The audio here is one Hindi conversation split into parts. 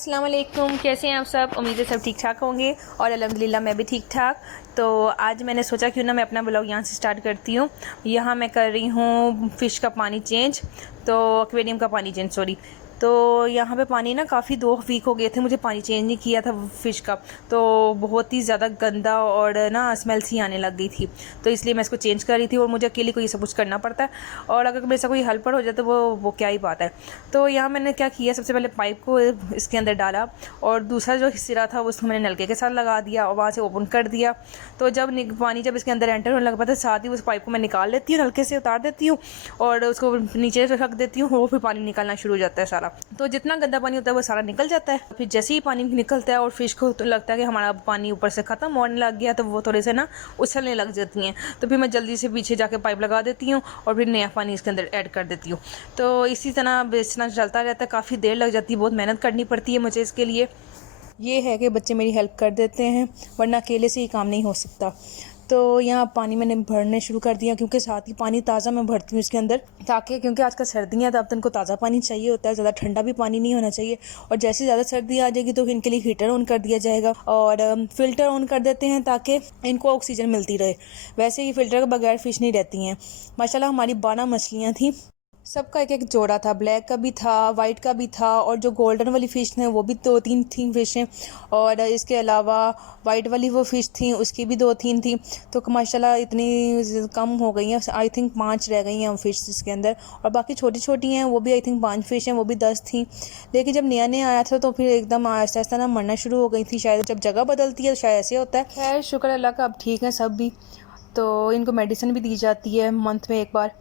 अस्सलाम वालेकुम, कैसे हैं आप सब। उम्मीद है सब ठीक ठाक होंगे और अल्हम्दुलिल्लाह मैं भी ठीक ठाक। तो आज मैंने सोचा क्यों ना मैं अपना ब्लॉग यहाँ से स्टार्ट करती हूँ। यहाँ मैं कर रही हूँ फ़िश का पानी चेंज, तो एक्वेरियम का पानी चेंज सॉरी। तो यहाँ पे पानी ना काफ़ी 2 वीक हो गए थे, मुझे पानी चेंज नहीं किया था फ़िश का, तो बहुत ही ज़्यादा गंदा और ना स्मेल सी आने लग गई थी। तो इसलिए मैं इसको चेंज कर रही थी और मुझे अकेले को ये सब कुछ करना पड़ता है, और अगर मेरे से कोई हेल्पर हो जाए तो वो क्या ही बात है। तो यहाँ मैंने क्या किया, सबसे पहले पाइप को इसके अंदर डाला और दूसरा जो सिरा था उसको मैंने नलके के साथ लगा दिया और वहाँ से ओपन कर दिया। तो जब पानी जब इसके अंदर एंटर होने लग पाता है, साथ ही उस पाइप को मैं निकाल लेती हूँ, नलके से उतार देती हूँ और उसको नीचे रख देती हूँ, वो फिर पानी निकलना शुरू हो जाता है सारा। तो जितना गंदा पानी होता है वो सारा निकल जाता है। फिर जैसे ही पानी निकलता है और फिश को तो लगता है कि हमारा पानी ऊपर से ख़त्म होने लग गया, तो वो थोड़े से ना उछलने लग जाती हैं। तो फिर मैं जल्दी से पीछे जाके पाइप लगा देती हूँ और फिर नया पानी इसके अंदर ऐड कर देती हूँ। तो इसी तरह बेचना चलता रहता है, काफ़ी देर लग जाती है, बहुत मेहनत करनी पड़ती है मुझे इसके लिए। ये है कि बच्चे मेरी हेल्प कर देते हैं, वरना अकेले से ही काम नहीं हो सकता। तो यहाँ पानी मैंने भरने शुरू कर दिया, क्योंकि साथ ही पानी ताज़ा मैं भरती हूँ इसके अंदर, ताकि क्योंकि आजकल सर्दियाँ हैं तो अब तो इनको ताज़ा पानी चाहिए होता है, ज़्यादा ठंडा भी पानी नहीं होना चाहिए। और जैसे ज़्यादा सर्दी आ जाएगी तो इनके लिए हीटर ऑन कर दिया जाएगा और फ़िल्टर ऑन कर देते हैं ताकि इनको ऑक्सीजन मिलती रहे। वैसे ही फ़िल्टर के बगैर फ़िश नहीं रहती हैं। माशाल्लाह हमारी 12 मछलियाँ थी, सबका एक एक जोड़ा था, ब्लैक का भी था, वाइट का भी था, और जो गोल्डन वाली फ़िश हैं वो भी 2-3 थी फ़िशें, और इसके अलावा वाइट वाली वो फ़िश थी उसकी भी 2-3 थी। तो माशाल्लाह इतनी कम हो गई हैं, आई थिंक 5 रह गई हैं फ़िश इसके अंदर, और बाकी छोटी छोटी हैं वो भी आई थिंक 5 फ़िश हैं, वो भी 10 थी। लेकिन जब नया नया आया था तो फिर एकदम आहिस्ता आहिस्ता ना मरना शुरू हो गई थी, शायद जब जगह बदलती है तो शायद ऐसे होता है। खैर शुक्र अल्लाह का अब ठीक है सब भी। तो इनको मेडिसिन भी दी जाती है मंथ में एक बार।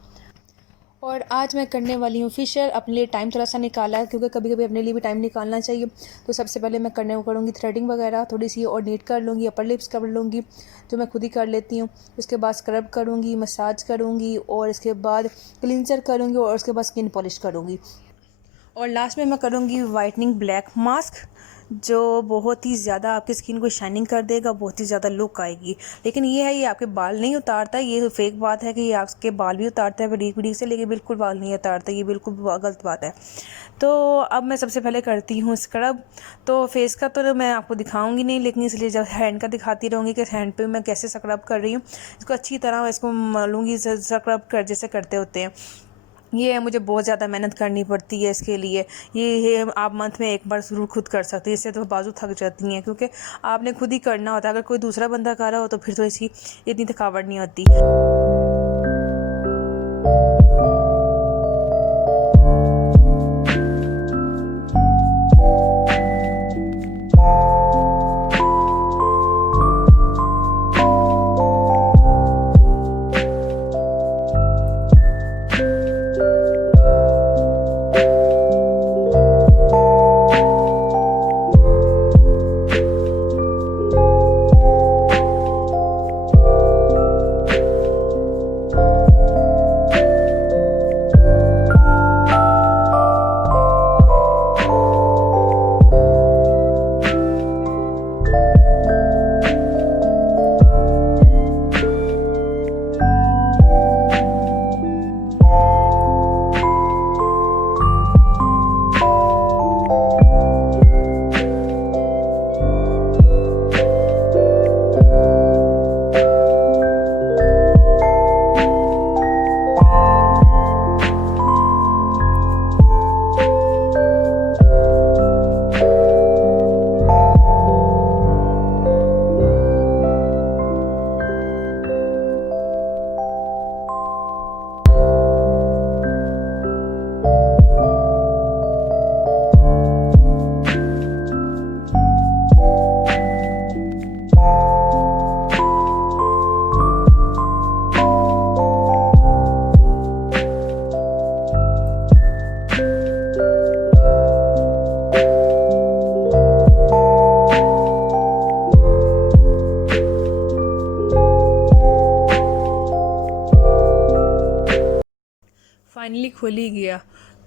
और आज मैं करने वाली हूँ फेशियल, अपने लिए टाइम थोड़ा सा निकाला है, क्योंकि कभी कभी अपने लिए भी टाइम निकालना चाहिए। तो सबसे पहले मैं करूँगी थ्रेडिंग वगैरह थोड़ी सी, और नीट कर लूँगी, अपर लिप्स कर लूँगी जो मैं खुद ही कर लेती हूँ। उसके बाद स्क्रब करूँगी, मसाज करूँगी, और इसके बाद क्लिनजर करूँगी, और उसके बाद स्किन पॉलिश करूँगी, और लास्ट में मैं करूँगी वाइटनिंग ब्लैक मास्क, जो बहुत ही ज़्यादा आपकी स्किन को शाइनिंग कर देगा, बहुत ही ज़्यादा लुक आएगी। लेकिन ये है, ये आपके बाल नहीं उतारता, ये फेक बात है कि ये आपके बाल भी उतारता है बारीक बारीक से, लेकिन बिल्कुल बाल नहीं उतारता, ये बिल्कुल गलत बात है। तो अब मैं सबसे पहले करती हूँ स्क्रब। तो फेस का तो मैं आपको दिखाऊंगी नहीं, लेकिन इसलिए जब हैंड का दिखाती रहूँगी कि हैंड पे मैं कैसे स्क्रब कर रही हूँ। इसको अच्छी तरह इसको मलूँगी, स्क्रब कर जैसे करते होते हैं। ये है, मुझे बहुत ज़्यादा मेहनत करनी पड़ती है इसके लिए। ये है, आप मंथ में एक बार ज़रूर खुद कर सकते हैं, इससे तो बाजू थक जाती हैं, क्योंकि आपने खुद ही करना होता है। अगर कोई दूसरा बंदा कर रहा हो तो फिर तो इसकी इतनी थकावट नहीं होती। फाइनली खुल ही गया।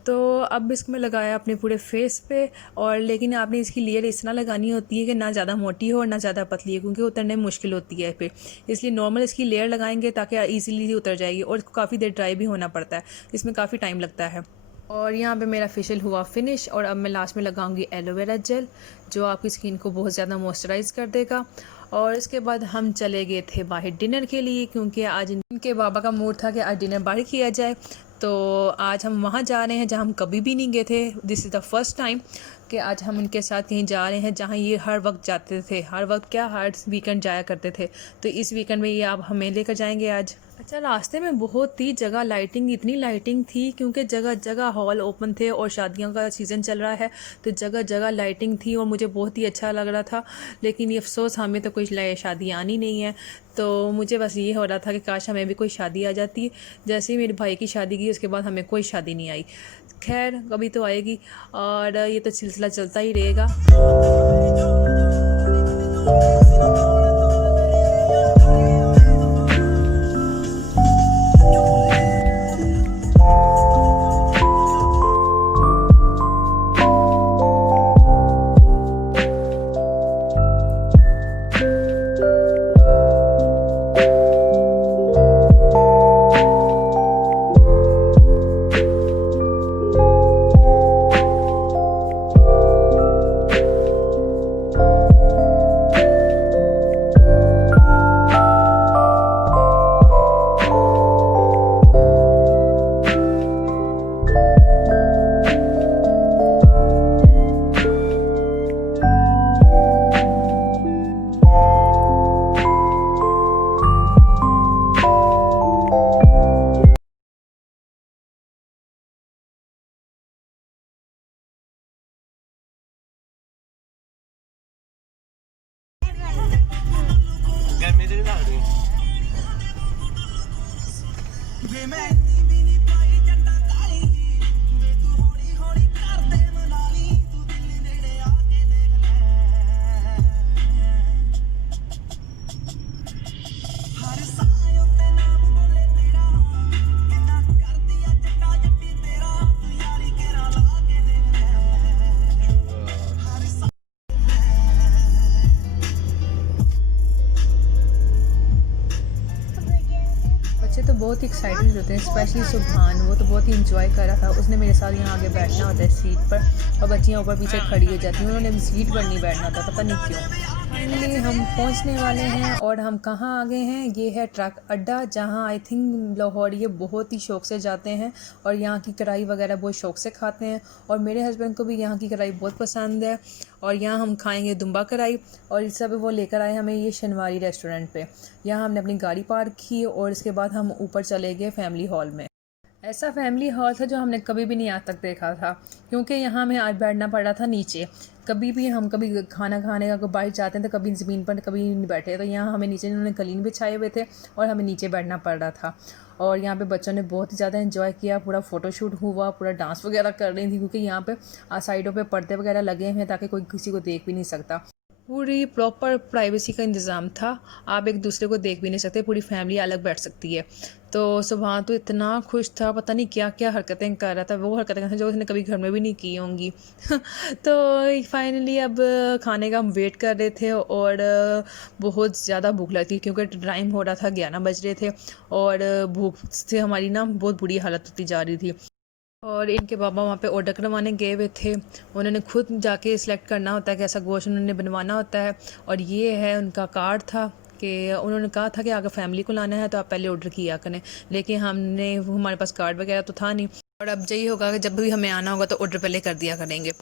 तो अब इसको मैं लगाया अपने पूरे फेस पे, और लेकिन आपने इसकी लेयर इस तरह लगानी होती है कि ना ज़्यादा मोटी हो और ना ज़्यादा पतली है, क्योंकि उतरने में मुश्किल होती है फिर। इसलिए नॉर्मल इसकी लेयर लगाएंगे ताकि ईज़िली उतर जाएगी, और इसको काफ़ी देर ड्राई भी होना पड़ता है, इसमें काफ़ी टाइम लगता है। और यहाँ पे मेरा फेशियल हुआ फिनिश और अब मैं लास्ट में लगाऊंगी एलोवेरा जेल जो आपकी स्किन को बहुत ज़्यादा मॉइस्चराइज़ कर देगा। और इसके बाद हम चले गए थे बाहर डिनर के लिए क्योंकि आज इनके बाबा का मूड था कि आज डिनर बाहर किया जाए। तो आज हम वहाँ जा रहे हैं जहाँ हम कभी भी नहीं गए थे। This is the first time कि आज हम इनके साथ कहीं जा रहे हैं जहाँ ये हर वक्त जाते थे, हर वक्त क्या हर वीकेंड जाया करते थे। तो इस वीकेंड में ये आप हमें लेकर जाएंगे आज। अच्छा, रास्ते में बहुत ही जगह लाइटिंग, इतनी लाइटिंग थी क्योंकि जगह जगह हॉल ओपन थे और शादियों का सीज़न चल रहा है तो जगह जगह लाइटिंग थी और मुझे बहुत ही अच्छा लग रहा था। लेकिन ये अफसोस हमें तो कोई शादी आनी नहीं है। तो मुझे बस ये हो रहा था कि काश हमें भी कोई शादी आ जाती। जैसे ही मेरे भाई की शादी की उसके बाद हमें कोई शादी नहीं आई। खैर कभी तो आएगी और ये तो सिलसिला चलता ही रहेगा। बच्चे तो बहुत ही एक्साइटेड होते हैं, स्पेशली सुभान। वो तो बहुत ही इंजॉय कर रहा था। उसने मेरे साथ यहाँ आगे बैठना होता है सीट पर और बच्चियाँ ऊपर पीछे खड़ी हो जाती हैं। उन्होंने भी सीट पर नहीं बैठना था, पता नहीं क्यों। फाइनली हम पहुँचने वाले हैं और हम कहाँ आ गए हैं, ये है ट्रक अड्डा जहाँ आई थिंक लाहौरिये बहुत ही शौक़ से जाते हैं और यहाँ की कढ़ाई वगैरह बहुत शौक़ से खाते हैं। और मेरे हस्बैंड को भी यहाँ की कढ़ाई बहुत पसंद है और यहाँ हम खाएंगे दुम्बा कढ़ाई। और इस सब वो लेकर आए हमें ये शनवारी रेस्टोरेंट पे। यहाँ हमने अपनी गाड़ी पार्क की और इसके बाद हम ऊपर चले गए फैमिली हॉल में। ऐसा फैमिली हॉल था जो हमने कभी भी नहीं आज तक देखा था क्योंकि यहाँ हमें आज बैठना पड़ रहा था नीचे। कभी खाना खाने का बाहर जाते हैं तो कभी ज़मीन पर कभी नहीं बैठे। तो यहाँ हमें नीचे इन्होंने कलीन बिछाए हुए थे और हमें नीचे बैठना पड़ रहा था। और यहाँ पे बच्चों ने बहुत ही ज़्यादा एंजॉय किया, पूरा फ़ोटोशूट हुआ, पूरा डांस वगैरह कर रही थी क्योंकि यहाँ पे साइडों पे पर्दे वगैरह लगे हैं ताकि कोई किसी को देख भी नहीं सकता। पूरी प्रॉपर प्राइवेसी का इंतज़ाम था, आप एक दूसरे को देख भी नहीं सकते, पूरी फैमिली अलग बैठ सकती है। तो सुबह तो इतना खुश था, पता नहीं क्या क्या हरकतें कर रहा था। वो हरकतें कर जो उसने कभी घर में भी नहीं की होंगी। तो फाइनली अब खाने का हम वेट कर रहे थे और बहुत ज़्यादा भूख लगती क्योंकि टाइम हो रहा था, 11 बज रहे थे और भूख से हमारी ना बहुत बुरी हालत होती जा रही थी। और इनके पापा वहाँ पे ऑर्डर करवाने गए हुए थे। उन्होंने खुद जाके सिलेक्ट करना होता है कि ऐसा गोश्त उन्होंने बनवाना होता है। और ये है उनका कार्ड था कि उन्होंने कहा था कि अगर फैमिली को लाना है तो आप पहले ऑर्डर किया करें, लेकिन हमारे पास कार्ड वगैरह तो था नहीं। और अब यही होगा कि जब भी हमें आना होगा तो ऑर्डर पहले कर दिया करेंगे।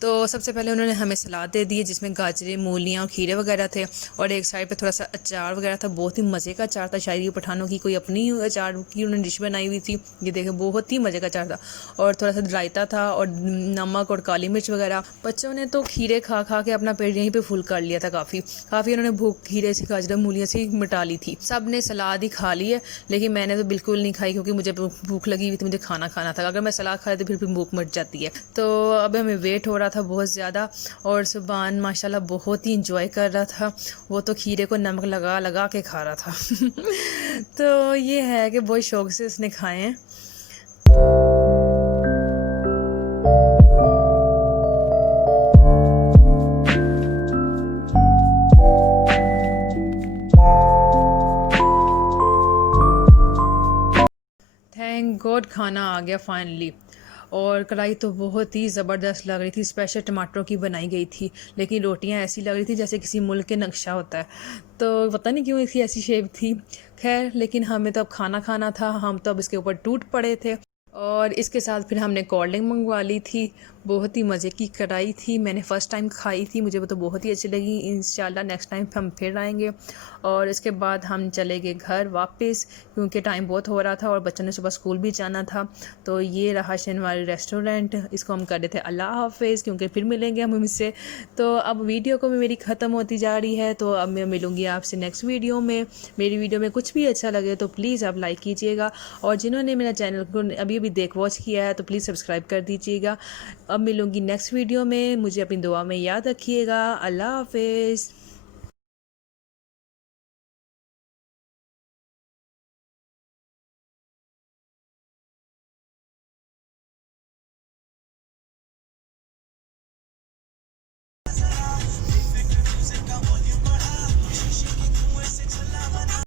तो सबसे पहले उन्होंने हमें सलाद दे दी जिसमें गाजरें, मूलियाँ और खीरे वगैरह थे और एक साइड पे थोड़ा सा अचार वगैरह था। बहुत ही मज़े का अचार था, शायद ये पठानों की कोई अपनी अचार की उन्होंने डिश बनाई हुई थी। ये देखें, बहुत ही मज़े का अचार था और थोड़ा सा रायता था और नमक और काली मिर्च वगैरह। बच्चों ने तो खीरे खा खा के अपना पेट यहीं पर फुल कर लिया था। काफ़ी उन्होंने भूख खीरे से, गाजर, मूलियाँ से मिटा ली थी। सब ने सलाद ही खा ली है लेकिन मैंने तो बिल्कुल नहीं खाई क्योंकि मुझे भूख लगी हुई थी, मुझे खाना था। अगर मैं सलाद खाए तो फिर भूख मट जाती है। तो अब हमें वेट हो रहा था बहुत ज़्यादा और सुभान माशाल्लाह बहुत ही इंजॉय कर रहा था। वो तो खीरे को नमक लगा लगा के खा रहा था। तो ये है कि बहुत शौक से उसने खाए हैं। थैंक गॉड खाना आ गया फाइनली। और कढ़ाई तो बहुत ही ज़बरदस्त लग रही थी, स्पेशल टमाटरों की बनाई गई थी। लेकिन रोटियां ऐसी लग रही थी जैसे किसी मुल्क के नक्शा होता है, तो पता नहीं क्यों इसकी ऐसी शेप थी। खैर, लेकिन हमें तो अब खाना खाना था, हम तो अब इसके ऊपर टूट पड़े थे। और इसके साथ फिर हमने कोल्ड ड्रिंक मंगवा ली थी। बहुत ही मज़े की कढ़ाई थी, मैंने फ़र्स्ट टाइम खाई थी, मुझे वो तो बहुत ही अच्छी लगी। इंशाल्लाह नेक्स्ट टाइम हम फिर आएंगे। और इसके बाद हम चले गए घर वापस, क्योंकि टाइम बहुत हो रहा था और बच्चों ने सुबह स्कूल भी जाना था। तो ये रहा शनिवारी रेस्टोरेंट, इसको हम कर रहे थे अल्लाह हाफिज़, क्योंकि फिर मिलेंगे हम इससे। तो अब वीडियो को भी मेरी ख़त्म होती जा रही है, तो अब मैं मिलूँगी आपसे नेक्स्ट वीडियो में। मेरी वीडियो में कुछ भी अच्छा लगे तो प्लीज़ आप लाइक कीजिएगा, और जिन्होंने मेरा चैनल को अभी अभी देख वॉच किया है तो प्लीज़ सब्सक्राइब कर दीजिएगा। अब मिलूँगी नेक्स्ट वीडियो में, मुझे अपनी दुआ में याद रखिएगा। अल्लाह हाफिज़।